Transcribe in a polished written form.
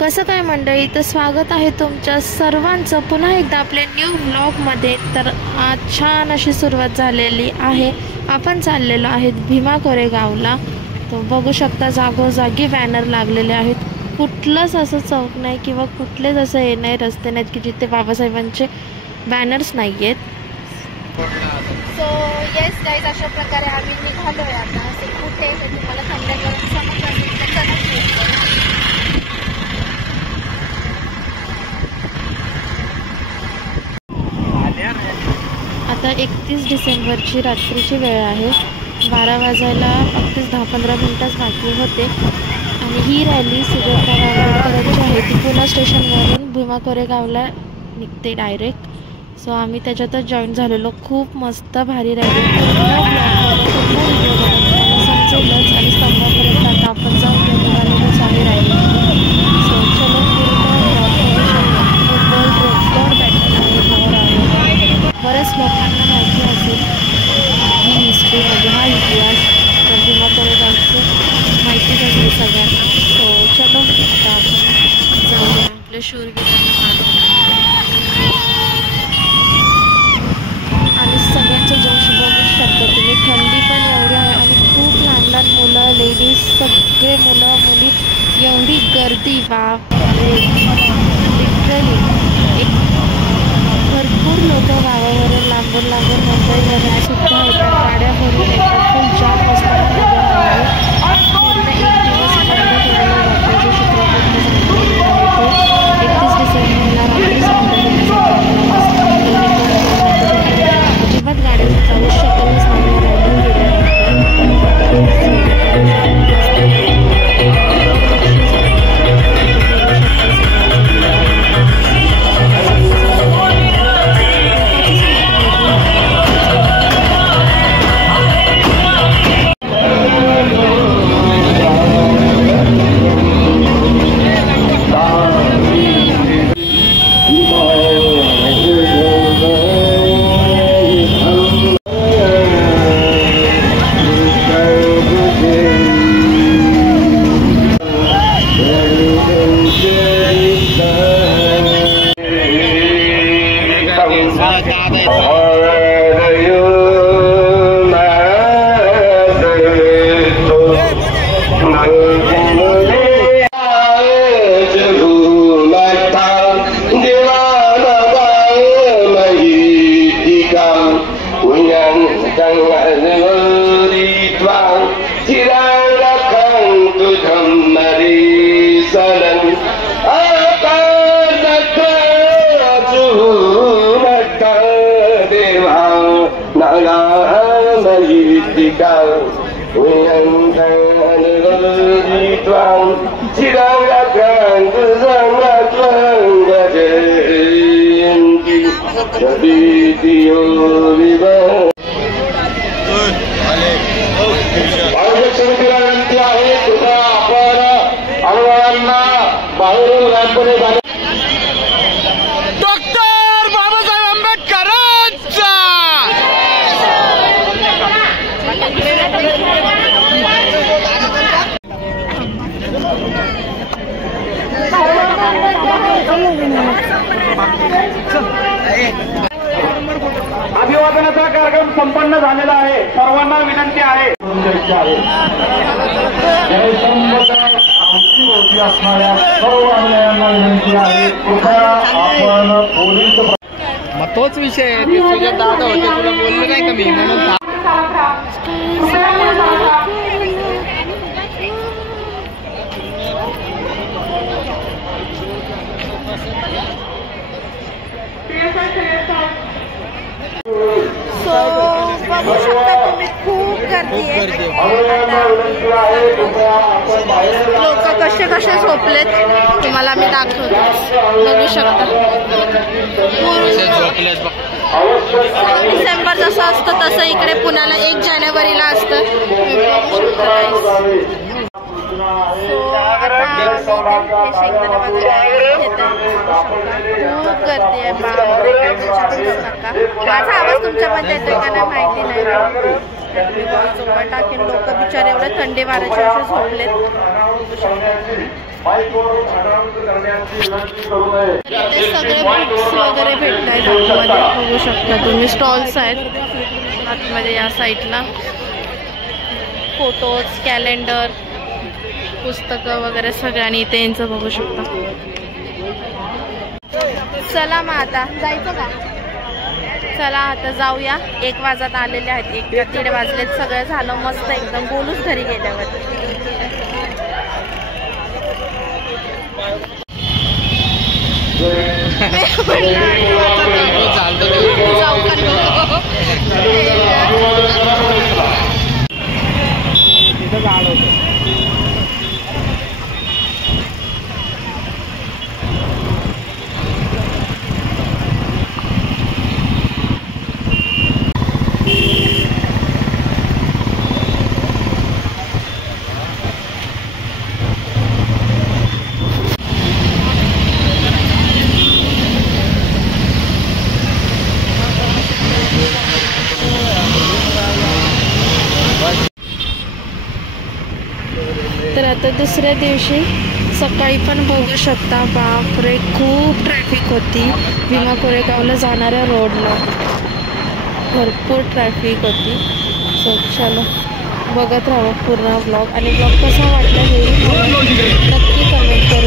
कसं काय मंडळी, तर स्वागत आहे तुमच्या सर्वांचं पुन्हा एकदा आपल्या न्यू व्लॉगमध्ये। तर आज छान अशी सुरुवात झालेली आहे। आपण चाललेलो आहेत भीमा कोरेगावला। तो बघू शकता जागोजागी बॅनर लागलेले आहेत। कुठलंच असं चौक नाही किंवा कुठलेच असं हे नाही रस्ते नाहीत की जिथे बाबासाहेबांचे बॅनर्स नाही आहेत। सो येस गाईज, अशा प्रकारे आम्ही निघालोय आता। असं कुठे तर तुम्हाला संध्याकाळी समजलं आता 31 डिसेंबरची रात्रीची वेळ आहे। 12 वाजायला फक्त 10-15 मिनिटच बाकी होते आणि ही रॅली सुजाता आंबेडकरांची आहे ती पुणे स्टेशनवरून भीमा कोरेगावला निघते डायरेक्ट। सो आम्ही त्याच्यातच जॉईन झालेलो। खूप मस्त भारी रॅली, समजेलच आणि स्तंभापर्यंत आता आपण जाऊन निघालेलोच आहे रॅली। सो चलो बऱ्याच लोकांना माहिती असेल ही हिस्ट्री, म्हणजे हा इतिहास तर भीमा कोरेगावचं माहितीच असेल सगळ्यांना। सो चलो आता आपण जाऊया आपल्या शूरवीरांना आणि सगळ्यांचं जोश बघू शकतो तुम्ही। थंडी पण एवढी आहे आणि खूप लहान लहान मुलं, लेडीज, सगळे मुलं मुली, एवढी गर्दी बाप लिटरली। भरपूर लोक गावावरून लांबून मुंबईवरून सुद्धा येतात, गाड्या भरून येतात। फुल जाम असताना नगर आहे। पूर्ण एक दिवस बंद केलेलं जातं जे चित्रकूट सांगितलेलं आहे ते 31 डिसेंबरला रात्रीच बंद केलं। अजिबात गाड्या जाऊ शकतच नाही, रॅली अभिवादनाचा कार्यक्रम संपन्न झालेला आहे। सर्वांना विनंती आहे असणाऱ्या सर्व अनुयायांना विनंती आहे कृपया आपण पोलीस मग तोच विषय आहे ते तुझ्या दादा होते, तुला बोललं नाही का मी म्हणून। सो बघू शकता तुम्ही खूप गर्दी आहे। लोक कसे कसे झोपलेत तुम्हाला मी दाखवतो, बघू शकता। डिसेंबर जसं असतं तसं इकडे पुण्याला 1 जानेवारीला असतं। खूप गर्दी आहे। माझा आवाज तुमच्यामध्ये येतोय का नाही माहिती नाही, टाकेन। लोक बिचारे एवढे थंडी वाऱ्याचे असे झोपलेत। माईकवरून अनाउन्स करण्याची विनंती करू नये. इथे सगळे बुक्स वगैरे भेटतात आतमध्ये, बघू शकता तुम्ही. स्टॉल्स आहेत आतमध्ये या साईडला. फोटोज, कॅलेंडर, पुस्तकं वगैरे सगळ्यांनी इथे यांचं बघू शकता. चला मग आता जायचं का? चला आता जाऊया. 1 वाजत आलेले आहेत, 1 ते 1:30 वाजलेत. सगळं झालं मस्त एकदम. बोलूच घरी गेल्यावर. जाऊ का नको? तिथं झाड होतं. तर आता दुसऱ्या दिवशी सकाळी पण बघू शकता. बापरे, खूप ट्रॅफिक होती भीमा कोरेगावला जाणाऱ्या रोडला. भरपूर ट्रॅफिक होती. सो चलो बघत राहा पूर्ण ब्लॉग. आणि ब्लॉग कसा वाटला हे नक्की कमेंट करून